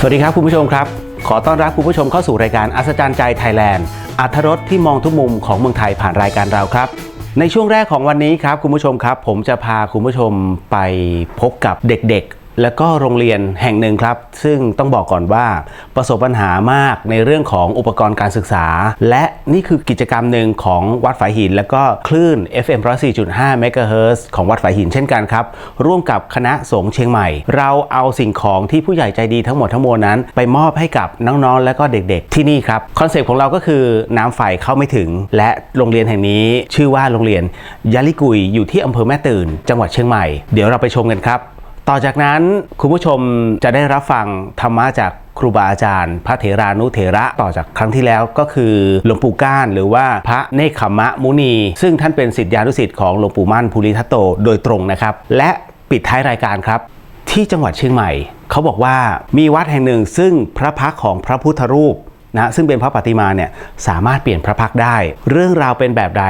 สวัสดีครับคุณผู้ชมครับขอต้อนรับคุณผู้ชมเข้าสู่รายการอัศจรรย์ใจไทยแลนด์อรรถรสที่มองทุกมุมของเมืองไทยผ่านรายการเราครับในช่วงแรกของวันนี้ครับคุณผู้ชมครับผมจะพาคุณผู้ชมไปพบกับเด็กๆและก็โรงเรียนแห่งหนึ่งครับซึ่งต้องบอกก่อนว่าประสบปัญหามากในเรื่องของอุปกรณ์การศึกษาและนี่คือกิจกรรมหนึ่งของวัดฝายหินและก็คลื่น FM 104.5 MHz ของวัดฝายหินเช่นกันครับร่วมกับคณะสงฆ์เชียงใหม่เราเอาสิ่งของที่ผู้ใหญ่ใจดีทั้งหมดทั้งมวลนั้นไปมอบให้กับน้องๆและก็เด็กๆที่นี่ครับคอนเซ็ปต์ของเราก็คือน้ำไฟเข้าไม่ถึงและโรงเรียนแห่งนี้ชื่อว่าโรงเรียนยะลิกุยอยู่ที่อำเภอแม่ตื่นจังหวัดเชียงใหม่เดี๋ยวเราไปชมกันครับต่อจากนั้นคุณผู้ชมจะได้รับฟังธรรมะจากครูบาอาจารย์พระเถรานุเถระต่อจากครั้งที่แล้วก็คือหลวงปู่ก้านหรือว่าพระเนคขมะมุนีซึ่งท่านเป็นศิษยานุศิษย์ของหลวงปู่มั่นภูริทัตโตโดยตรงนะครับและปิดท้ายรายการครับที่จังหวัดเชียงใหม่เขาบอกว่ามีวัดแห่งหนึ่งซึ่งพระพักตร์ของพระพุทธรูปนะซึ่งเป็นพระปฏิมาเนี่ยสามารถเปลี่ยนพระพักตร์ได้เรื่องราวเป็นแบบใด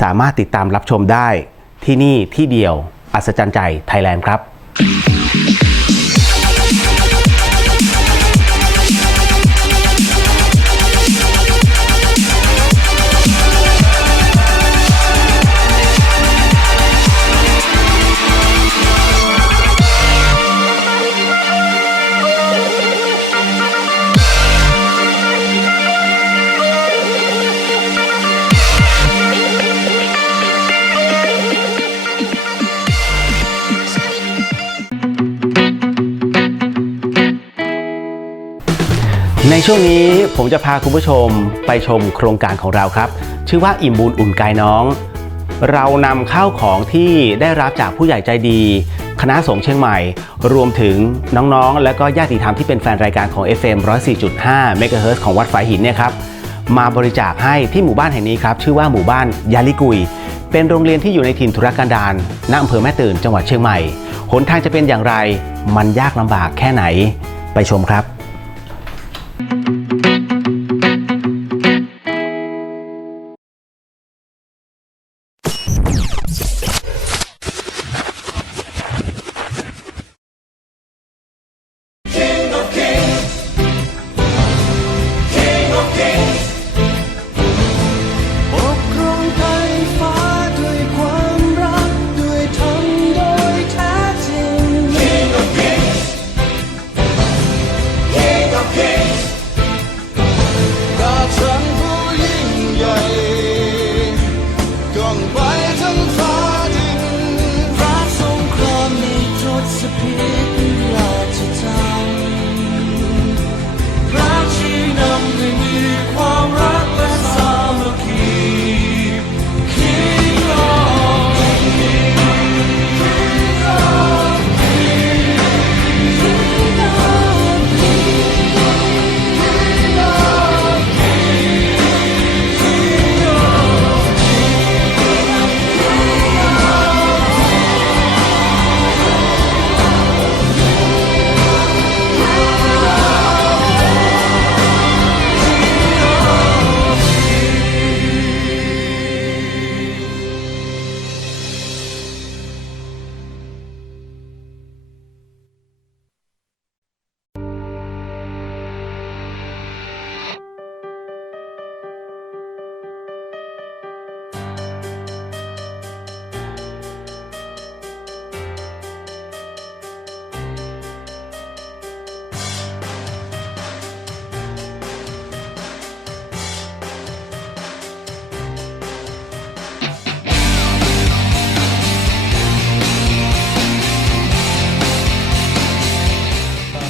สามารถติดตามรับชมได้ที่นี่ที่เดียวอัศจรรย์ใจไทยแลนด์ครับในช่วงนี้ผมจะพาคุณผู้ชมไปชมโครงการของเราครับชื่อว่าอิ่มบุญอุ่นกายน้องเรานำข้าวของที่ได้รับจากผู้ใหญ่ใจดีคณะสงฆ์เชียงใหม่รวมถึงน้องๆและก็ญาติธรรมที่เป็นแฟนรายการของ FM 104.5 MHz ของวัดฝายหินเนี่ยครับมาบริจาคให้ที่หมู่บ้านแห่งนี้ครับชื่อว่าหมู่บ้านยาลิกุยเป็นโรงเรียนที่อยู่ในถิ่นทุรกันดารณอำเภอแม่ตื่นจังหวัดเชียงใหม่หนทางจะเป็นอย่างไรมันยากลำบากแค่ไหนไปชมครับ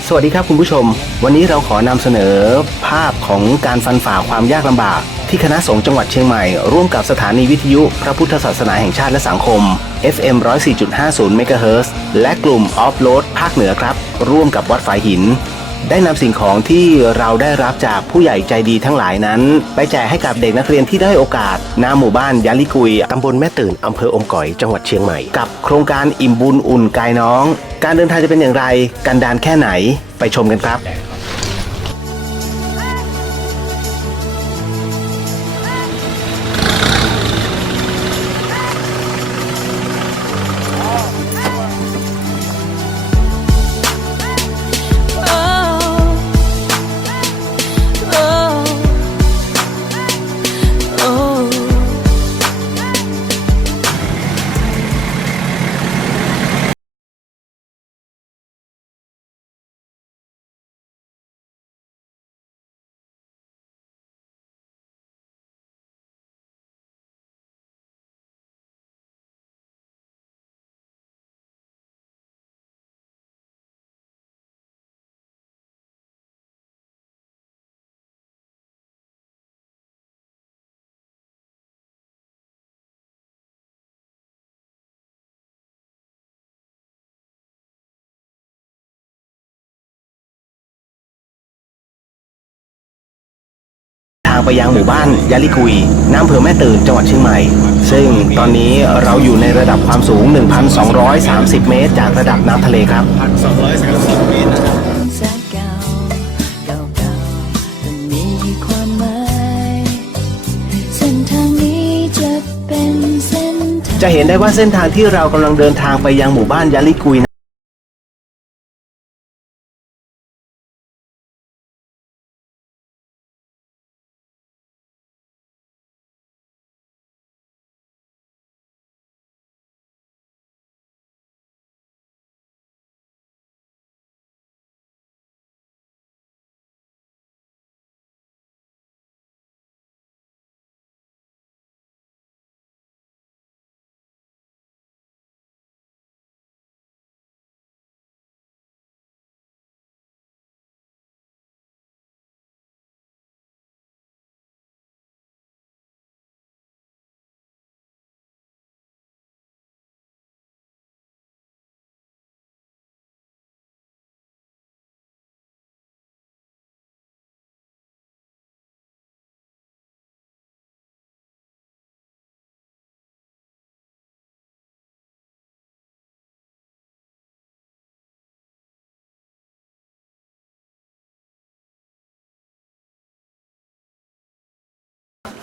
สวัสดีครับคุณผู้ชมวันนี้เราขอนำเสนอภาพของการฟันฝ่าความยากลำบากที่คณะสงฆ์จังหวัดเชียงใหม่ร่วมกับสถานีวิทยุพระพุทธศาสนาแห่งชาติและสังคม FM 104.50 MHz และกลุ่มออฟโรดภาคเหนือครับร่วมกับวัดฝายหินได้นำสิ่งของที่เราได้รับจากผู้ใหญ่ใจดีทั้งหลายนั้นไปแจกให้กับเด็กนักเรียนที่ได้โอกาสณหมู่บ้านยะลิกุยตำบลแม่ตื่นอำเภออมก๋อยจังหวัดเชียงใหม่กับโครงการอิ่มบุญอุ่นกายน้องการเดินทางจะเป็นอย่างไรกันดารแค่ไหนไปชมกันครับ Oh ไปยังหมู่บ้านยาลิกุยน้ำอำเภอแม่ตื่นจังหวัดเชียงใหม่ซึ่งตอนนี้เราอยู่ในระดับความสูง 1,230 เมตรจากระดับน้ำทะเลครับจะเห็นได้ว่าเส้นทางที่เรากำลังเดินทางไปยังหมู่บ้านยาลิกุย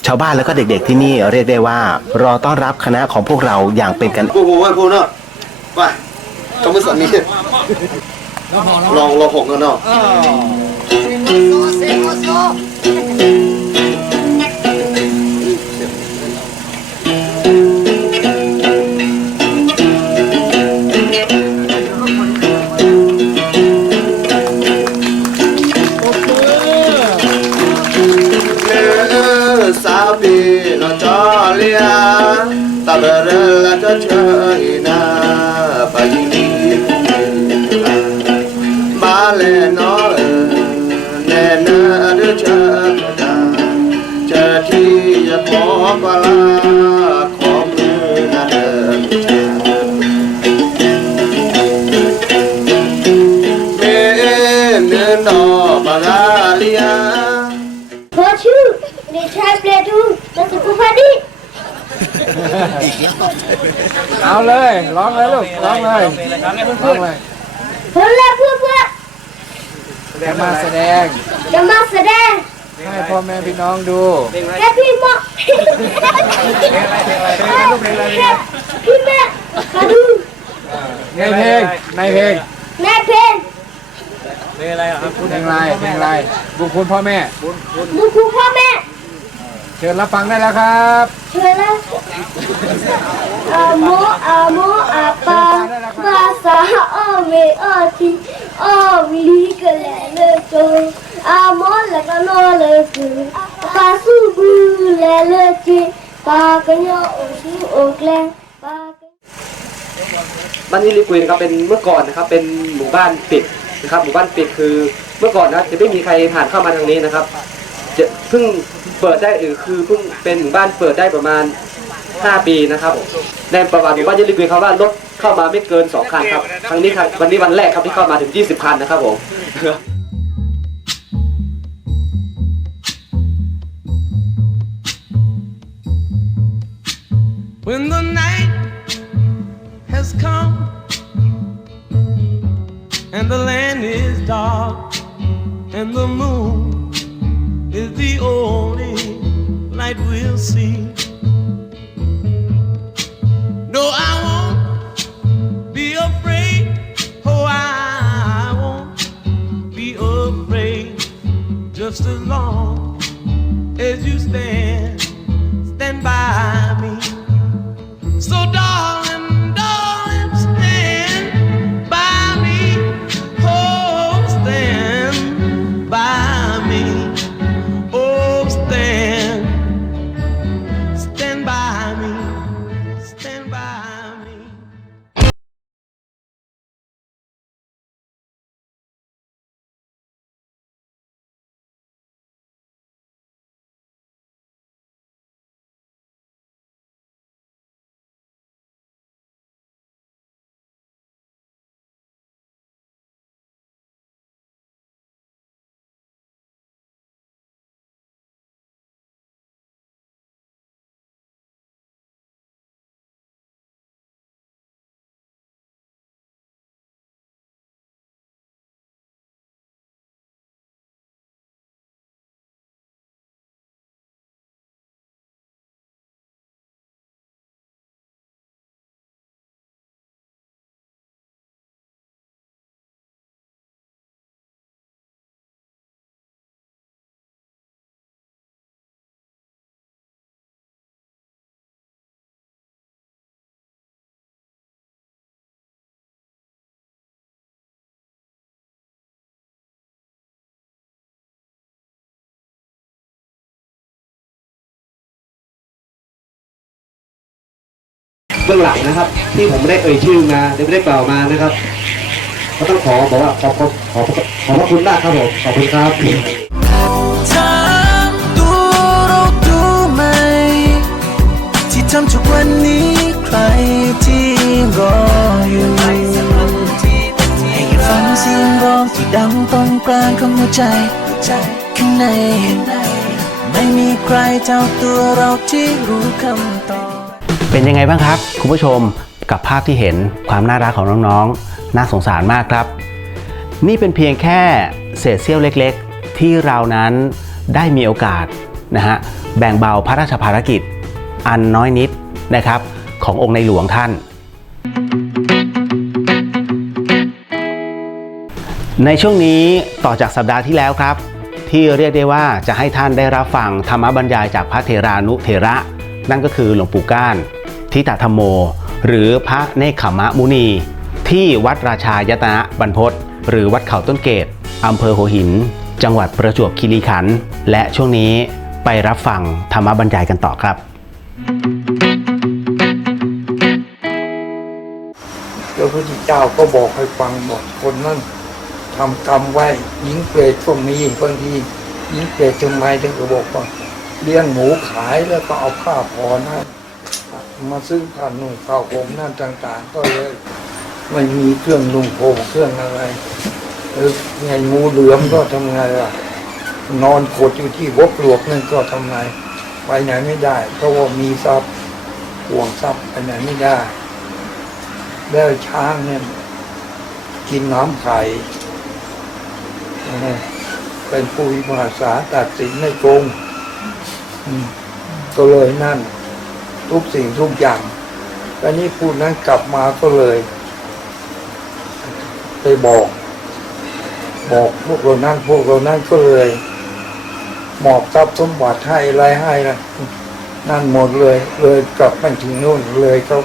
ชาวบ้านแล้วก็เด็กๆที่นี่เรียกได้ว่ารอต้อนรับคณะของพวกเราอย่างเป็นกันพูเนาะไปจำมือสั่นนี้เราหกเนาะตาเบรลาจะเชยนาไปลีบาเลนอแน่นาเดือชาดาจะที่จะขอกลาของมือนาเดินเมเนนดอบากาเลียพอชื่อเด็กชายเปรดูและสุภาพดีอีกรอบเอาเลยร้องเลยลูกร้องเลยร้องเลยเพื่อนและเพื่อนจะมาแสดงให้พ่อแม่พี่น้องดูแฮปปี้มากพี่แม่มาดูในเพลงเพลงอะไรครับเพลงอะไรบุญคุณพ่อแม่เชิญรับฟังได้แล้วครับเชิญแล้วอาโมอาปาภาษาอเวอทีอวิลีกันแหละเลยโจอาโมแล้วก็นอเลยคือปาสูบูแลเลยจีปากะยอโอชูโอกแลปากะบ้านยี่ลิกุยนะครับเป็นเมื่อก่อนนะครับเป็นหมู่บ้านปิดนะครับหมู่บ้านปิดคือเมื่อก่อนนะจะไม่มีใครผ่านเข้ามาทางนี้นะครับจะเพิ่งเปิดได้คือเพิ่งเป็นหมู่บ้านเปิดได้ประมาณ5 ปีนะครับในประวัติหมู่บ้านยี่ลิกุยเขาว่ารถเข้ามาไม่เกิน2 คันครับครั้งนี้ครับวันนี้วันแรกครับที่เข้ามาถึง20 คันนะครับผม When the night has come and the land is dark and the moon is the only light we'll see. No, I won't be afraid. Oh, I won't be afraid. Just as long as you stand by me. So darling, stand by me. Oh, stand by me. Oh, stand by me. Stand by me. บื้องหลังนะครับ ที่ผมไม่ได้เอ่ยชื่อมาไม่ได้กล่าวมานะครับก็ต้องขอบอกว่าขอบพระคุณมากครับผมขอบคุณครับ ถามตัวเราดูไหมที่ทำทุกวันนี้ใครที่รออยู่ให้ฟังเสียงร้องที่ดังตรงกลางของหัวใจข้างในไม่มีใครเท่าตัวเราที่รู้คำตอบ เป็นยังไงบ้างครับคุณผู้ชมกับภาพที่เห็นความน่ารักของน้องๆน่าสงสารมากครับนี่เป็นเพียงแค่เศษเสี้ยวเล็กๆที่เรานั้นได้มีโอกาสนะฮะแบ่งเบาพระราชภารกิจอันน้อยนิดนะครับขององค์ในหลวงท่านในช่วงนี้ต่อจากสัปดาห์ที่แล้วครับที่เรียกได้ว่าจะให้ท่านได้รับฟังธรรมบรรยายจากพระเถรานุเถระนั่นก็คือหลวงปู่ก้านทิตธรรมโมหรือพระเนคขมมุนีที่วัดราชายตนะบรรพตหรือวัดเขาต้นเกตอำเภอหัวหินจังหวัดประจวบคีรีขันธ์และช่วงนี้ไปรับฟังธรรมบรรยายกันต่อครับพระพุทธเจ้าก็บอกให้ฟังบอกคนนั้นทำกรรมไว้หญิงเปรตก็มีบางทีหญิงเปรตทำไมถึงก็บอกว่าเลี้ยงหมูขายแล้วก็เอาผ้าผ่อนให้มาซื้อผ้านุ่งข้าวห่มนั่นต่างๆก็เลยไม่มีเครื่องนุ่งห่มเครื่องอะไรไงงูเหลือมก็ทำไงล่ะนอนขดอยู่ที่บกหลวกนั่นก็ทำไงไปไหนไม่ได้เพราะว่ามีทรัพย์ห่วงทรัพย์ไปไหนไม่ได้แล้วช้างเนี่ยกินน้ำไข่เป็นผู้พิพากษาตัดสินไม่โกงก็เลยนั่นทุกสิ่งทุกอย่างตอนนี้ผู้นั้นกลับมาก็เลยไปบอกพวกเรานั้นก็เลยมอบทรัพย์สมบัติให้อะไรให้นะนั่นหมดเลยกลับมาถึงนู่นเลยเขา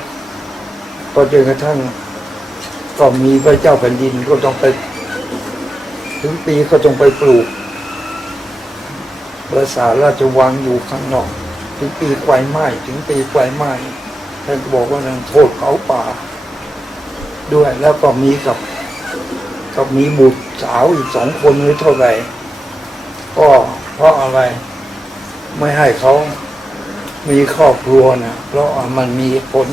พอจนกระทั่งก็มีพระเจ้าแผ่นดินก็ต้องไปถึงปีก็ต้องไปปลูกปราสาทราชวังอยู่ข้างนอกถึงปีไฟไหม้ท่านก็บอกว่าโทษเผาป่าด้วยแล้วก็มีมีบุตรสาวอีก2 คนหรือเท่าไหร่ก็เพราะอะไรไม่ให้เขามีครอบครัวนะเพราะมันมีผล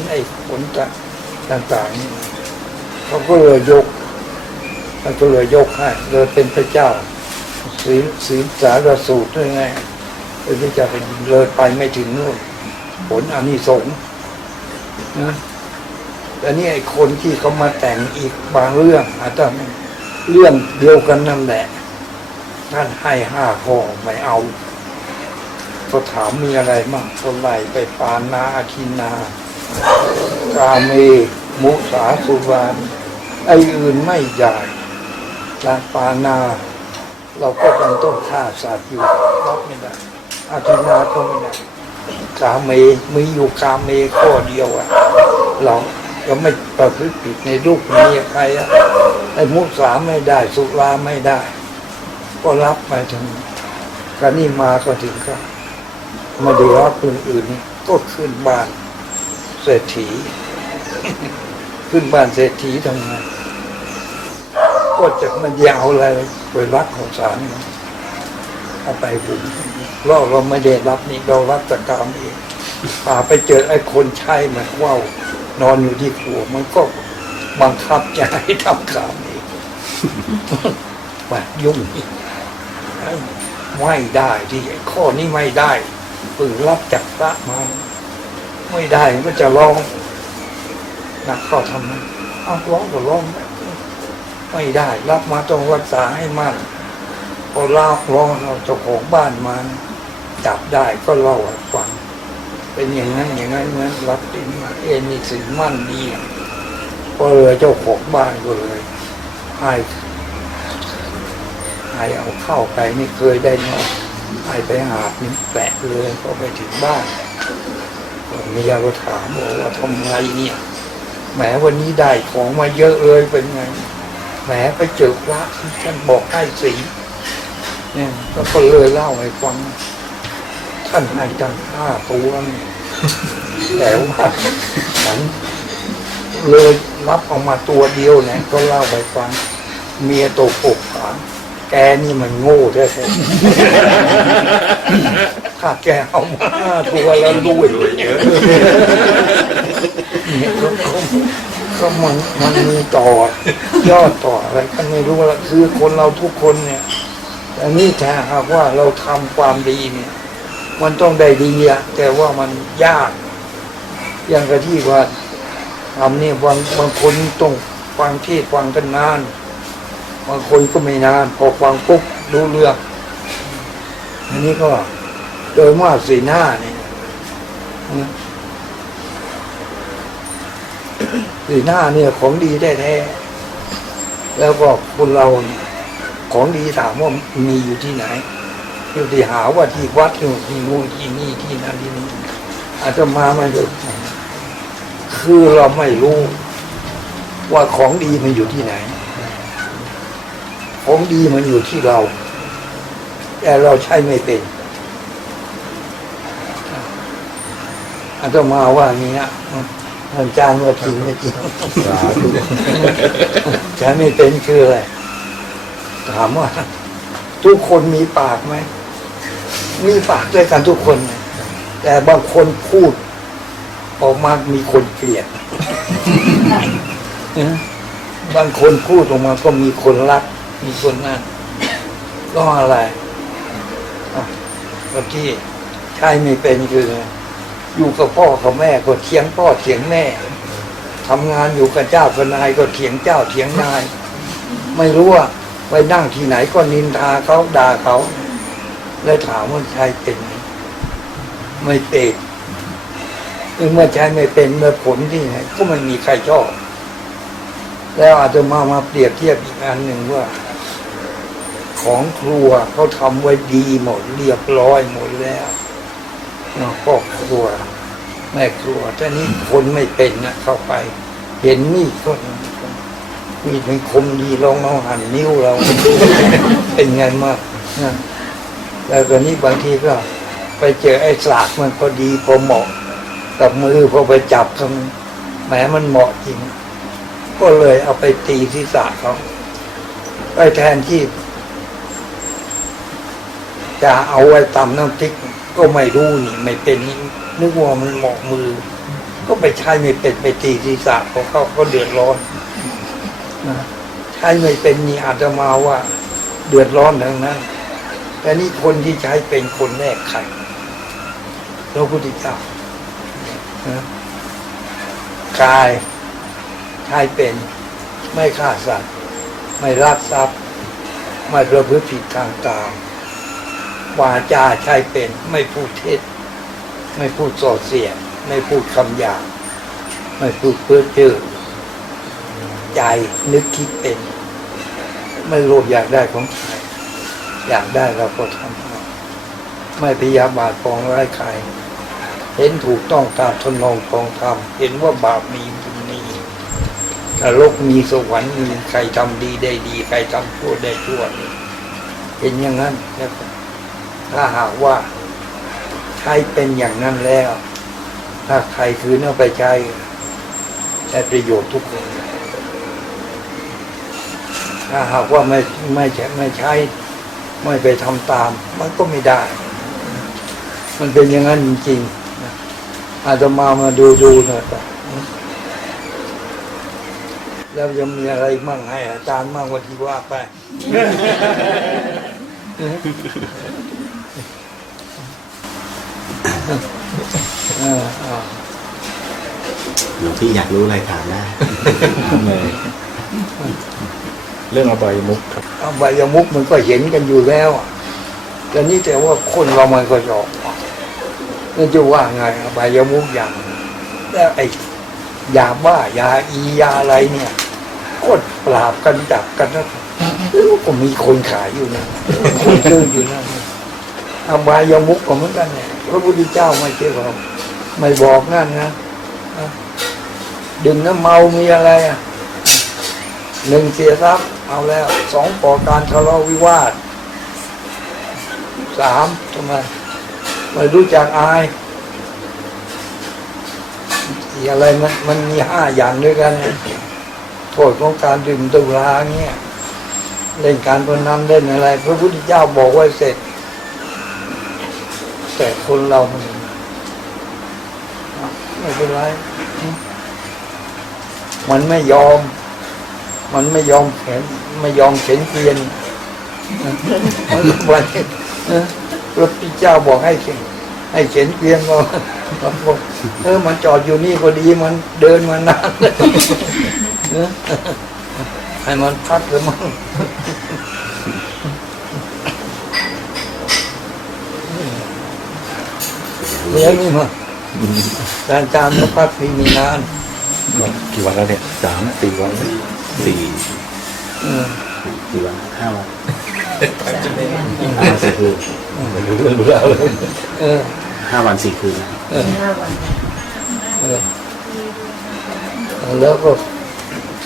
ต่างๆเขาก็เลยยกให้เลยเป็นพระเจ้าศีลสารสูตรด้วยไงเป็นพระเจ้าเป็นเลยไปไม่ถึงนู่นผลอานิสงส์นะแต่นี่ไอ้คนที่เขามาแต่งอีกบางเรื่องอาจจะเรื่องเดียวกันนั่นแหละท่านให้5 ข้อไม่เอาก็ถามมีอะไรมั่งเท่าไหร่ไปปานาอาคินากาเมมุสาสุรานไอ้อื่นไม่อยากการปานาเราก็ต้องฆ่าสัตว์อยู่รับไม่ได้อาคินาก็ไม่ได้กาเมมีอยู่กาเมข้อเดียวเราก็ไม่ประพฤติผิดในรูปนี้ใครไอ้มุสาไม่ได้สุราไม่ได้ก็รับไปถึงการนี่มาก็ถึงก็มาดูรับคนอื่นก็ขึ้นบ้านเศรษฐีขึ้นบ้านเศรษฐีทำไงก็จะมันยาวอะไรไปรักของสารเอาไปบุญเราไม่ได้รับนี่เรารับจากกรรมเองป่าไปเจอไอ้คนใช้มันว่าว นอนอยู่ที่ครัวมันก็บังคับใจให้ทำกรรมเองว่ายุ่งไม่ได้ที่ข้อนี้ไม่ได้ปืนรับจากพระมาไม่ได้ก็จะร้องนักข้อทำเอาร้องก็ร้องไม่ได้รับมาต้องรักษาให้มากพอลากร้องเราเจ้าของบ้านมาจับได้ก็เล่าฟังเป็นอย่างนั้นอย่างนั้นนะรับเป็นมีสินมั่นดีก็เลยเจ้าของบ้านก็เลยให้เอาเข้าไปไม่เคยได้นะให้ไปหาพิมแปะเลยก็ไปถึงบ้านมียาก็ถามบอกว่าทำไงเนี่ยแหมวันนี้ได้ของมาเยอะเลยเป็นไงแหมไปเจอพระที่ท่านบอกให้สีเนี่ยก็เลยเล่าให้ฟังท่านให้ตั้ง5 ตัวแต่ว่า ฉันเลยรับออกมาตัวเดียวเนี่ยก็เล่าไปฟังเมียตกอกถามแกนี่มันโง่แท้ๆถ้าแกเอามาตัวแล้วด้วยเนี่ยก็มันมีต่อยอดต่ออะไรก็ไม่รู้ละคือคนเราทุกคนเนี่ยแต่นี่ถ้าหากว่าเราทำความดีเนี่ยมันต้องได้ดีอะแต่ว่ามันยากอย่างกับที่ว่าทำเนี่ยบางคนต้องฟังเทศน์ฟังกันนานบางคนก็ไม่นานพอฟังปุ๊บรู้เรื่องอันนี้ก็โดยมากสีหน้าเนี่ยสีหน้าเนี่ยของดีแท้ๆแล้วก็คนเราของดีถามว่ามีอยู่ที่ไหนอยู่ที่หาว่าที่วัดที่นู่นที่นี่ที่นั่นที่นี่อาจจะมาอยู่คือเราไม่รู้ว่าของดีมันอยู่ที่ไหนของดีมันอยู่ที่เราแต่เราใช้ไม่เป็นอาจจะมาว่านี้นะมันจานว่าจริงไม่จริงใช้ไม่เป็นคืออะไรถามว่าทุกคนมีปากไหมมีปากด้วยกันทุกคนแต่บางคนพูดออกมามีคนเกลียดบางคนพูดออกมาก็มีคนรักมีคนนั่นก็อะไรบางที่ใช่ไม่เป็นคืออยู่กับพ่อกับแม่ก็เถียงพ่อเถียงแม่ทำงานอยู่กับเจ้ากับนายก็เถียงเจ้าเถียงนายไม่รู้ว่าไปนั่งที่ไหนก็นินทาเขาด่าเขาแล้วถามว่าใช่เป็นไม่เป็นเมื่อใช้ไม่เป็นเมื่อผลที่ไหนก็ไม่มีใครชอบแล้วอาจจะมาเปรียบเทียบอีกอันหนึ่งว่าของครัวเขาทำไว้ดีหมดเรียบร้อยหมดแล้วพ่อครัวแม่ครัวแต่นี่คนไม่เป็นนะเข้าไปเห็นนี่ก็มีเป็นคมดีลองหั่นนิ้วเรา เป็นไงมากนะแล้วตอนนี้บางทีก็ไปเจอไอ้สากมันพอดีพอเหมาะกับมือพอไปจับมันแหมมันเหมาะจริงก็เลยเอาไปตีที่สากเขาไปแทนที่จะเอาไว้ตำน้ำพริกก็ไม่รู้นี่ไม่เป็นนึกว่ามันเหมาะมือก็ไปใช้ไม่เป็นไปตีที่สากของเขาก็เดือดร้อนใช้ไม่เป็นนี่อาจจะมาว่าเดือดร้อนทั้งนั้นแต่นี่คนที่ใช้เป็นคนแรกใครพระพุทธเจ้ากายใช้เป็นไม่ฆ่าสัตว์ไม่ลักทรัพย์ไม่ประพฤติผิดทางกามวาจาใช้เป็นไม่พูดเท็จไม่พูดส่อเสียดไม่พูดคำหยาบไม่พูดเพ้อเจ้อใจนึกคิดเป็นไม่โลภอยากได้ของใครอยากได้เราก็ทำไม่พยาบาทปองร้ายใครเห็นถูกต้องตามทนองของธรรมเห็นว่าบาปมีบุญมีนรกมีสวรรค์มีใครทำดีได้ดีใครทำชั่วได้ชั่วเห็นอย่างนั้นถ้าหากว่าใช้เป็นอย่างนั้นแล้วถ้าใครคืนเอาไปใช้ประโยชน์ทุกคนถ้าหากว่าไม่ใช้ไม่ไปทำตามมันก็ไม่ได้มันเป็นอย่างนั้นจริงๆอาจจะมาดูหน่อยก่อนแล้วยังมีอะไรมั่งให้อาจารย์มั่งวันที่ว่าไปอยู่ที่อยากรู้อะไรถามนะ เรื่องอบายมุกอบายมุกมันก็เห็นกันอยู่แล้วแต่นี่แต่ว่าคนเรามันก็หยอกนี่จะว่าไงอบายมุกอย่างแล้วไอ้ยาบ้ายายาอะไรเนี่ยก็ปราบกันดับกันนะก็มีคนขายอยู่นะคนซื้ออยู่นะอบายมุกก็เหมือนกันเนี่ยพระพุทธเจ้าไม่เชื่อเราไม่บอกนั่นนะดื่มน้ำเมามีอะไรหนึ่งเสียทรัพย์เอาแล้วสองก่อการทะเลาะวิวาทสามทำไมไม่รู้จักอาย อะไรมันมี5 อย่างด้วยกันโทษของการดื่มสุราเนี่ยเล่นการพนันเล่นอะไรพระพุทธเจ้าบอกไว้เสร็จแต่คนเราไม่เป็นไรมันไม่ยอมเข็นเกลียนวันพระพุทธเจ้าบอกให้เข็นเกลียนก่อนบอกมันจอดอยู่นี่พอดีมันเดินมานานให้มันพักเลยมั้งเลี้ยงนี่มาการจามพักปีมีนานกี่วันแล้วเนี่ย3 4 วันกี่วัน5 วัน4 คืน5 วัน 4 คืนแล้วก็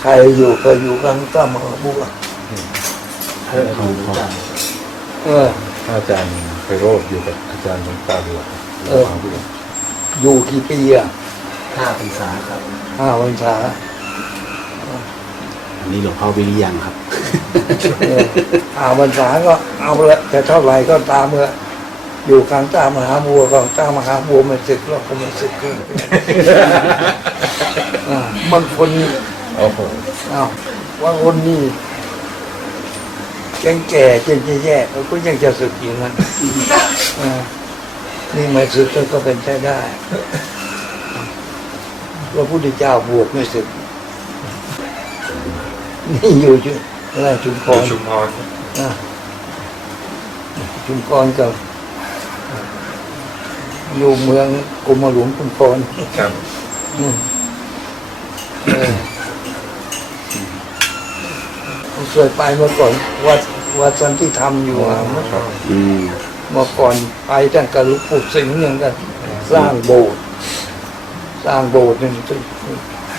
ใครอยู่ก็อยู่กันก็มาบัวอาจารย์ไปโรคอยู่กับอาจารย์หลวงตาเดือดอยู่กี่ปี5 พรรษาครับ5 พรรษานี่หลวงพ่อวิญญาณครับ5 พรรษาก็เอาละแต่เท่าไหร่ก็ตามเลยอยู่กลางตามหาบัวกลางตามหาบัวมันสึกแล้วก็มันสึกขึ้นบางคนว่าคนนี้ยังแก่แย่ก็ยังจะสึกอยู่นะนี่ไม่สึกก็เป็นไปได้พระพุทธเจ้าบวชไม่สึกนี่อยู่ที่ชุมพรกับอยู่เมืองกรมหลวงชุมพรเคยไปเมื่อก่อนวัดสันติธรรมอยู่เมื่อก่อนไปตั้งแต่หลวงปู่สิงห์ยังกันสร้างโบสถ์นึง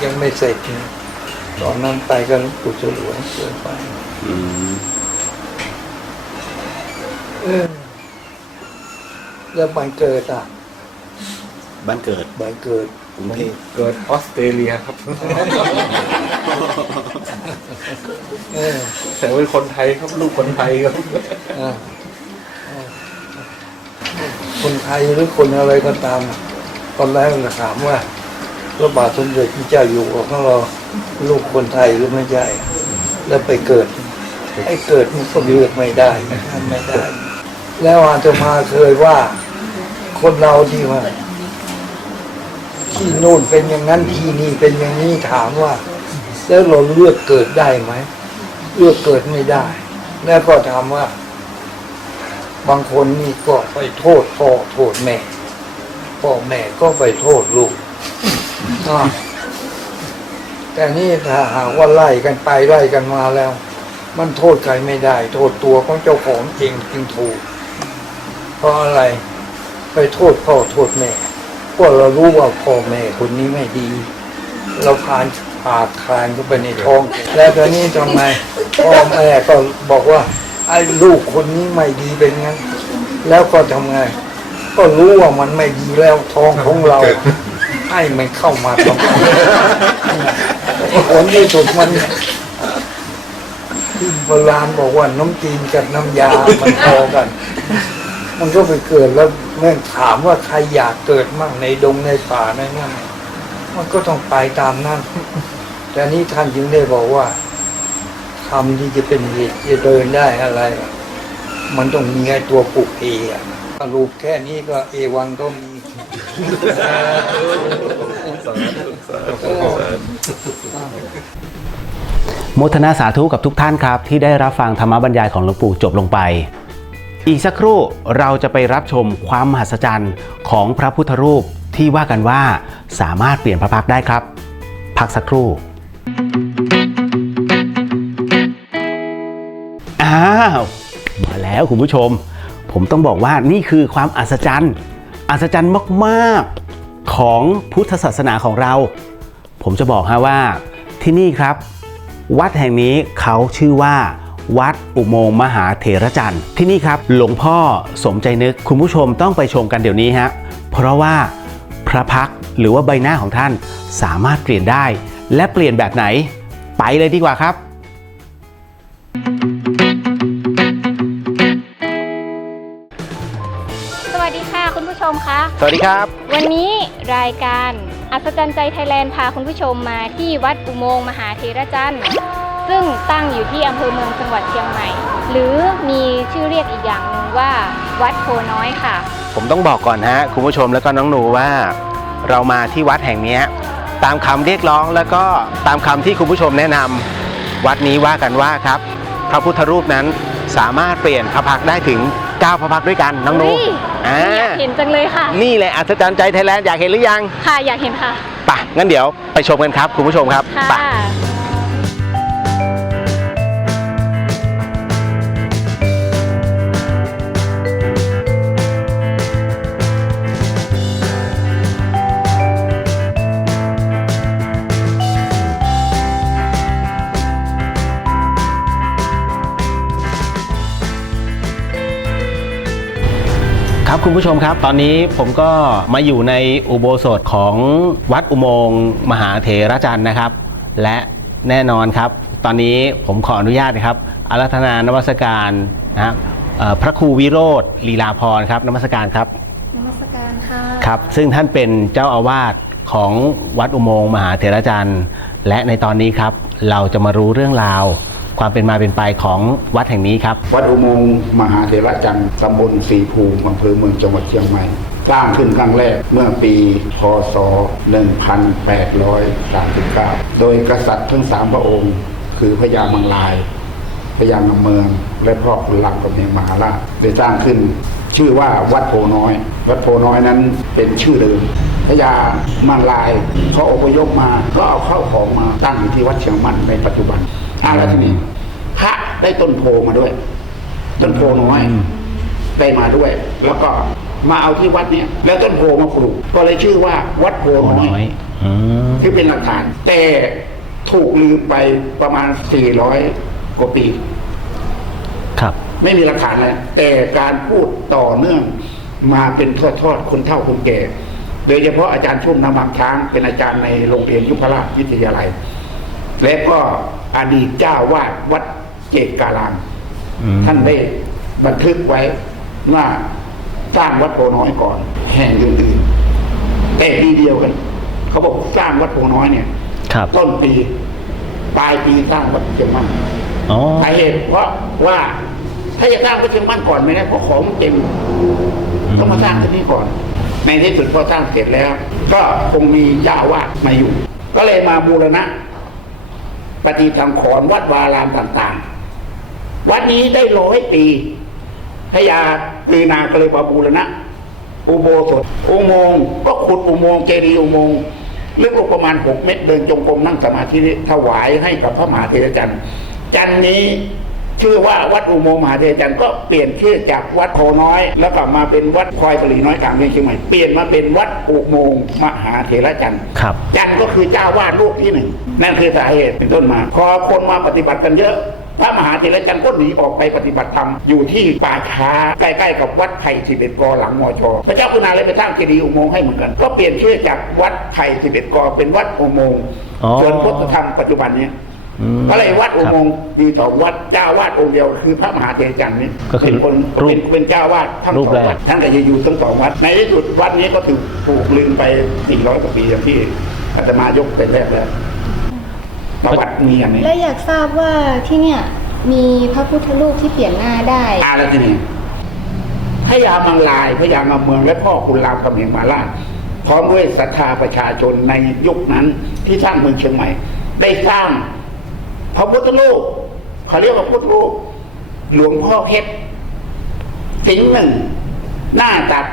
ยังไม่เสร็จตอนนั้นไปกันหลวงปู่เฉลิมเคยไปแล้วบ้านเกิดบ้านเกิดผมเกิดออสเตรเลียครับแต่เป็นคนไทยครับลูกคนไทยครับคนไทยหรือคนอะไรก็ตามตอนแรกถามว่าพระบาทสมเด็จพระเจ้าอยู่หัวของเราลูกคนไทยหรือไม่ใช่แล้วไปเกิดไอ้เกิดมันก็เลือกไม่ได้แล้วอาตมาเคยว่าคนเราที่ว่าที่โน่นเป็นอย่างนั้นที่นี่เป็นอย่างนี้ถามว่าแล้วเราเลือกเกิดได้ไหมเลือกเกิดไม่ได้แล้วก็ถามว่าบางคนนี่ก็ไปโทษพ่อโทษแม่ก็ไปโทษลูกแต่นี่ถ้าหากว่าไล่กันไปไล่กันมาแล้วมันโทษใครไม่ได้โทษตัวของเจ้าของจริงถูกเพราะอะไรไปโทษพ่อโทษแม่เพราะเรารู้ว่าพ่อแม่คนนี้ไม่ดีเราคลานเข้าไปในท้องแล้วตอนนี้ทำไมพ่อแม่ก็บอกว่าไอ้ลูกคนนี้ไม่ดีเป็นงั้นแล้วก็ทำไงก็รู้ว่ามันไม่ดีแล้วท้องของเราให้มันเข้ามาตรงผลที่สุดมันที่โบราณบอกว่าน้ำจีนกับน้ำยามันพอกันมันก็ไปเกิดแล้วแม่ถามว่าใครอยากเกิดมั่งในดงในป่าในนั่นมันก็ต้องไปตามนั้นแต่นี้ท่านจึงได้บอกว่าทำที่จะเป็นเหตุจะเดินได้อะไรมันต้องมีไอ้ตัวปลุกรูปแค่นี้ก็เอวังก็มี โมทนาสาธุกับทุกท่านครับที่ได้รับฟังธรรมบรรยายของหลวงปู่จบลงไปอีกสักครู่เราจะไปรับชมความมหัศจรรย์ของพระพุทธรูปที่ว่ากันว่าสามารถเปลี่ยนพระพักตร์ได้ครับพักสักครู่มาแล้วคุณผู้ชมผมต้องบอกว่านี่คือความอัศจรรย์มากๆของพุทธศาสนาของเราผมจะบอกว่าที่นี่ครับวัดแห่งนี้เขาชื่อว่าวัดอุโมงค์มหาเถรจันทร์ที่นี่ครับหลวงพ่อสมใจนึกคุณผู้ชมต้องไปชมกันเดี๋ยวนี้ฮะเพราะว่าพระพักตร์ หรือว่าใบหน้าของท่านสามารถเปลี่ยนได้และเปลี่ยนแบบไหนไปเลยดีกว่าครับ สวัสดีค่ะคุณผู้ชมคะ สวัสดีครับ วันนี้รายการอัศจรรย์ใจไทยแลนด์พาคุณผู้ชมมาที่วัดอุโมงค์มหาเถรจันทร์ซึ่งตั้งอยู่ที่อำเภอเมืองจังหวัดเชียงใหม่ หรือมีชื่อเรียกอีกอย่างหนึ่งว่าวัดโพน้อยค่ะ ผมต้องบอกก่อนฮะคุณผู้ชมแล้วก็น้องหนูว่าเรามาที่วัดแห่งนี้ตามคำเรียกร้องแล้วก็ตามคำที่คุณผู้ชมแนะนำวัดนี้ว่ากันว่าครับพระพุทธรูปนั้นสามารถเปลี่ยนพระพักตร์ได้ถึง9พระพักตร์ด้วยกันน้องหนู อยากเห็นจังเลยค่ะ นี่แหละอัศจรรย์ใจไทยแลนด์อยากเห็นหรือยัง ค่ะอยากเห็นค่ะ ไปงั้นเดี๋ยวไปชมกันครับคุณผู้ชมครับ ค่ะ ไปครับคุณผู้ชมครับตอนนี้ผมก็มาอยู่ในอุโบสถของวัดอุโมงค์มหาเถรจันทร์นะครับ และแน่นอนครับ ตอนนี้ผมขออนุญาตนะครับอาราธนานมัสการนะครับพระครูวิโรธลีลาภรณ์ครับนมัสการครับ นมัสการค่ะ ครับซึ่งท่านเป็นเจ้าอาวาสของวัดอุโมงค์มหาเถรจันทร์และในตอนนี้ครับเราจะมารู้เรื่องราวความเป็นมาเป็นไปของวัดแห่งนี้ครับ วัดอุโมงค์มหาเถรจันทร์ตำบลศรีภูมิอำเภอเมืองจังหวัดเชียงใหม่สร้างขึ้นครั้งแรกเมื่อปีพ.ศ. 1839 โดยกษัตริย์ทั้ง3พระองค์ คือพญามังลายพญางำเมืองและพ่อขุนรามคำแหงมหาราชได้สร้างขึ้นชื่อว่าวัดโพน้อยวัดโพน้อยนั้นเป็นชื่อเดิมพญามังลายพออพยพมาก็เอาเข้าของมาตั้งอยู่ที่วัดเชียงมั่นในปัจจุบันแล้วทีนี้พระได้ต้นโพมาด้วย ต้นโพน้อยได้มาด้วย แล้วก็มาเอาที่วัดเนี้ยแล้วต้นโพมาปลูกก็เลยชื่อว่าวัดโพน้อยที่เป็นหลักฐานแต่ถูกลืมไปประมาณ400กว่าปีครับไม่มีหลักฐานเลยแต่การพูดต่อเนื่องมาเป็นทอดคนเฒ่าคนแก่โดยเฉพาะอาจารย์ชุ่มน้ำบางช้างเป็นอาจารย์ในโรงเรียนยุพราชวิทยาลัยและก็อดีตเจ้าวาดวัดเจตการามท่านได้บันทึกไว้ว่าสร้างวัดโพน้อยก่อนแห่งอื่นๆแต่ปีเดียวกันเขาบอกสร้างวัดโพน้อยเนี่ยต้นปีปลายปีสร้างวัดเชียงมั่นสาเหตุเพราะว่าถ้าจะสร้างวัดเชียงมั่นก่อนไม่ได้เพราะของมันเต็มต้องมาสร้างตรงนี้ก่อนในที่สุดพอสร้างเสร็จแล้วก็คงมีเจ้าวาดมาอยู่ก็เลยมาบูรณะปฏิสังขรณ์วัดวารามต่างๆวัดนี้ได้100 ปีพญากฤษณาก็เลยบูรณะอุโบสถอุโมงค์ก็ขุดอุโมงค์เจดีย์อุโมงค์ลึกลงประมาณ6 เมตรเดินจงกรมนั่งสมาธิถวายให้กับพระมหาเถรจันทร์จันทร์นี้ชื่อว่าวัดอุโมงค์มหาเถรจันทร์ก็เปลี่ยนชื่อจากวัดโพน้อยแล้วก็มาเป็นวัดควายตลีน้อยกลางเมืองเชียงใหม่เปลี่ยนมาเป็นวัดอุโมงค์มหาเถรจันทร์จันทร์ก็คือเจ้าวาดรูปที่1นั่นคือสาเหตุเป็นต้นมาพอคนมาปฏิบัติกันเยอะพระมหาเถรจันทร์ก็หนีออกไปปฏิบัติธรรมอยู่ที่ป่าช้าใกล้ๆกับวัดไผ่11 กหลังมช.พระเจ้าคุณาเลยไปสร้างเจดีย์อุโมงค์ให้เหมือนกันก็เปลี่ยนชื่อจากวัดไผ่11 กเป็นวัดอุโมงค์ส่วนพุทธธรรมปัจจุบันนี้ก็เลยวัดอุโมงค์มี2 วัดเจ้าวาดองค์เดียวคือพระมหาเถรจันทร์นี่เป็นคนเป็นเจ้าวาดทั้ง2 วัดท่านก็จะอยู่ทั้ง2 วัดในที่สุดวัดนี้ก็ถูกลืมไป400 กว่าปีอย่างที่อาตมายกเป็นแรกแล้วประวัติมีอันนี้และอยากทราบว่าที่เนี่ยมีพระพุทธรูปที่เปลี่ยนหน้าได้แล้วทีนี้พญามังลายพญางำเมืองและพ่อขุนรามคำแหงมหาราชพร้อมด้วยศรัทธาประชาชนในยุคนั้นที่สร้างเมืองเชียงใหม่ได้สร้างพระพุทธรูปเขาเรียกว่าพุทธรูปหลวงพ่อเพชรสิงห์1หน้าตัก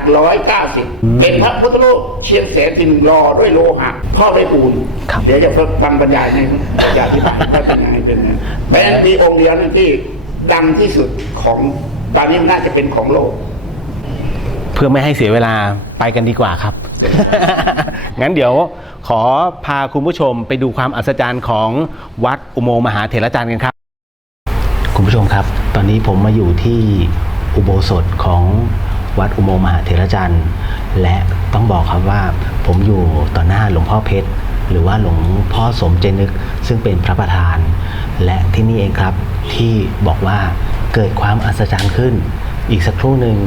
190เป็นพระพุทธรูปเชียงแสนที่1รอด้วยโลหะพ่อด้วยปูนเดี๋ยวจะฟังบรรยายในเดี๋ยวจะอธิบายว่าเป็นยังไงเป็นยังไงเพราะฉะนั้นมีองค์เดียวนั่นที่ดังที่สุดของตอนนี้น่าจะเป็นของโลกเพื่อไม่ให้เสียเวลาไปกันดีกว่าครับ งั้นเดี๋ยวขอพาคุณผู้ชมไปดูความอัศจรรย์ของวัดอุโมงค์มหาเถรจันทร์กันครับคุณผู้ชมครับตอนนี้ผมมาอยู่ที่อุโบสถของ วัดอุโมงค์มหาเถรจันทร์และต้องบอกครับว่าผมอยู่ต่อหน้าหลวงพ่อเพชรหรือว่าหลวงพ่อสมเจนึกซึ่งเป็นพระประธาน และที่นี่เองครับที่บอกว่าเกิดความอัศจรรย์ขึ้นอีกสักครู่หนึ่ง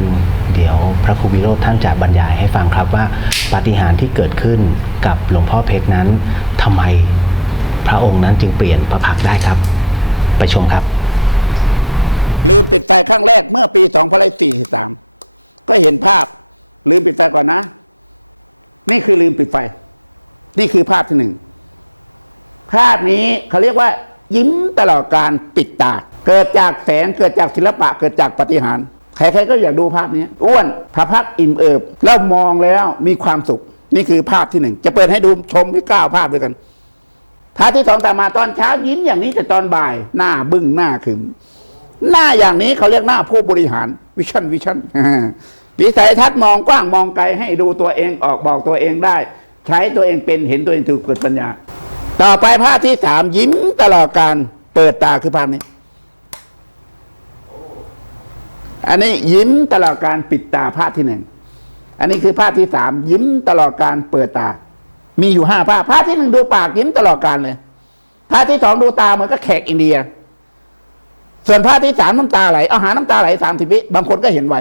เดี๋ยวพระครูวิโรจน์ท่านจะบรรยายให้ฟังครับว่าปาฏิหาริย์ที่เกิดขึ้นกับหลวงพ่อเพชรนั้นทำไมพระองค์นั้นจึงเปลี่ยนพระพักตร์ได้ครับไปชมครับ ลืมปิดไฟครั้งแรกเมื่อปี2543ก็เห็นภาพลืมปิดไฟก่อนนะ นี่คือลืมปิดไฟ นี่คือภาพที่หนึ่งภาพนี้เขาเรียกว่ายิ้มตลอดการปิดตาเกิดจากแสงเกิดจากศิลปะเกิดจากปาฏิหาริย์ใครๆก็อยากดูภาพนี้อ้วนพระพักตร์อิ่มเอิบแล้วมองแล้วมีความสุขนี่คือภาพที่หนึ่งจะเปิดให้ดูชมที่9ภาพด้วยกันภาพที่สองตามมาตอนเช้ายิ้มอย่างนี้แต่ตอนบ่ายหน้าบึ้งหน้าขึมหน้าอย่างนี้เขาเรียกหน้าผู้บริหารวิชั่นวิสัยทัศน์มองกว้างมองไกลให้ดูตัวเองออกบอกตัวเองได้ใช้ตัวเองเป็นเห็นตัวเองถูกเกิดปัญญาต่อไปภาพที่สามยิ้มตลอดการเปิดตาคือภาพนี้อันนี้ยิ้มตลอดการปิดตาภาพที่หนึ่งอันนี้คือภาพที่สามยิ้มตลอดการเปิดตามีอยู่5ภาพภาพที่หนึ่งดูปากยิ้มตลอดการเลยภาพที่สองดูตาเหมือนก็แขกอินเดียส่วนภาพที่สามน้ำตาไหลเอาหาน้ำตาไหล30 วิบางคนก็เห็นไว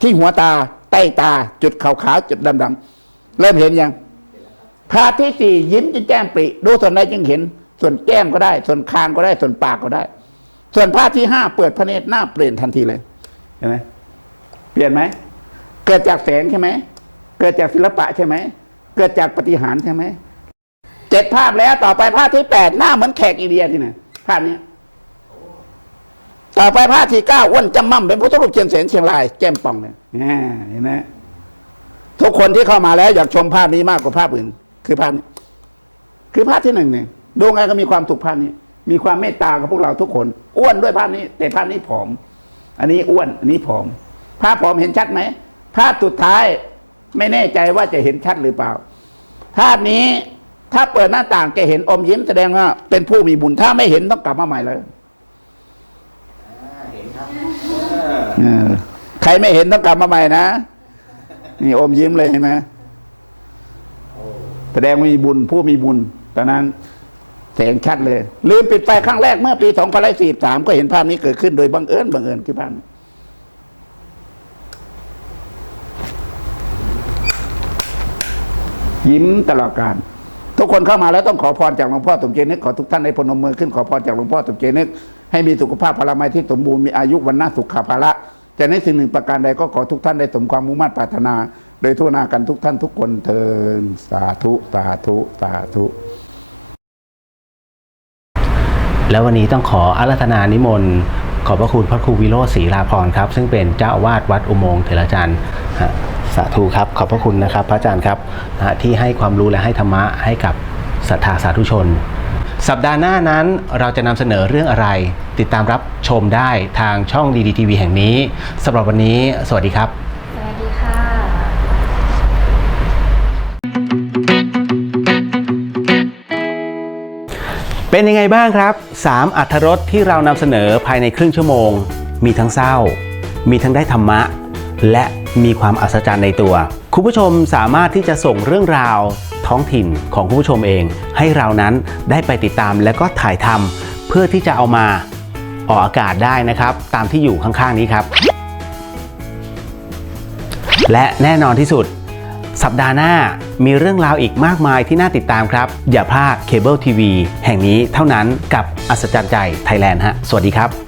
ที่หัวตาใต้ตาจุดขาวๆจุดดำๆเริ่มเห็นยังภาพที่สี่ยิ้มจนแก้มปริดูส่วนใดจึงเห็นส่วนแก้มก็ได้ส่วนคางก็ได้ส่วนปากก็ได้ส่วนภาพที่5เปิดพระเนตรหน้าเปลี่ยนทันทีเลยเห็นไหมเปลี่ยนไหมเกิดจากแสงใช่ไหมเกิดจากศิลปะใช่ไหมเกิดจากปาฏิหาริย์ใช่ไหม7ภาพแล้วต่อไปภาพที่8หน้าเหมือนแขกอินเดียที่ไหนภาพนี้ต่อไปภาพที่9อ้วนจำมั่มเป็นพุทธรูปเชียงแสนเชียงรายแก้มป่องเลยเห็นไหมทุกคนที่เข้ามาแล้วอยากชมภาพนี้มากกว่าภาพอื่นคือภาพนี้คือภาพที่หนึ่งเนี่ยดูไงก็มีความสุขภาพนี้มีความเมตตากับพวกเราทุกคนอ้วนด้วยภาพนี้แต่ภาพนี้ผอมอันนี้อ้วนอันนี้ผอมภาพผอมเห็นชัดไหมภาพสุดท้ายไม่แน่ใจว่าจะเห็นชัดหรือเปล่าภาพนี้ถ้าเปิดหน้าต่างแกเห็นอมยิ้มแสดงว่าเป็นผู้มีบุญถ้าไม่เห็นต้องกลับมาใหม่เลยใครไม่เห็นต้องกลับมาใหม่นะนี่อมยิ้มเลยเห็นไหมแสดงมีบุญผู้มีบุญตอนนั้นแสงชัดเลยลืมปิดไฟครั้งแรกเมื่อปี2543ก็เห็นภาพนี้เกิดขึ้นโดยบังเอิญคือภาพยิ้มตลอดการทุกคนเข้ามาแล้วต้องขอพรจากหลวงพ่อสมเจนึกขอทุกท่านให้พนมมือขึ้นขอพรจากหลวงพ่อสมเจนึกให้มีสุขภาพพลามัยที่สมบูรณ์มีอายุวันนะสุขภาระจะในสิ่งหนึ่งประการใดก็ขอทุกท่านได้สมความมุ่งมั่นปรารถนาโดยทั่วหน้ากันทุกท่านทุกคนเทินสาธุสาธุสาธุแล้ววันนี้ต้องขออาราธนานิมนต์ขอบพระคุณพระครูวิโรจน์ศรีลาภรณ์ครับซึ่งเป็นเจ้าอาวาสวัดอุโมงค์เถรจันทร์สาธุครับขอบพระคุณนะครับพระอาจารย์ครับที่ให้ความรู้และให้ธรรมะให้กับศรัทธาสาธุชนสัปดาห์หน้านั้นเราจะนำเสนอเรื่องอะไรติดตามรับชมได้ทางช่องดีทีวีแห่งนี้สำหรับวันนี้สวัสดีครับสวัสดีค่ะ เป็นยังไงบ้างครับ3อรรถรสที่เรานำเสนอภายในครึ่งชั่วโมงมีทั้งเศร้ามีทั้งได้ธรรมะและมีความอัศจรรย์ในตัวคุณผู้ชมสามารถที่จะส่งเรื่องราวท้องถิ่นของคุณผู้ชมเองให้เรานั้นได้ไปติดตามและก็ถ่ายทำเพื่อที่จะเอามาออกอากาศได้นะครับตามที่อยู่ข้างๆนี้ครับและแน่นอนที่สุดสัปดาห์หน้ามีเรื่องราวอีกมากมายที่น่าติดตามครับอย่าพลาดเคเบิลทีวีแห่งนี้เท่านั้นกับอัศจรรย์ใจไทยแลนด์ฮะสวัสดีครับ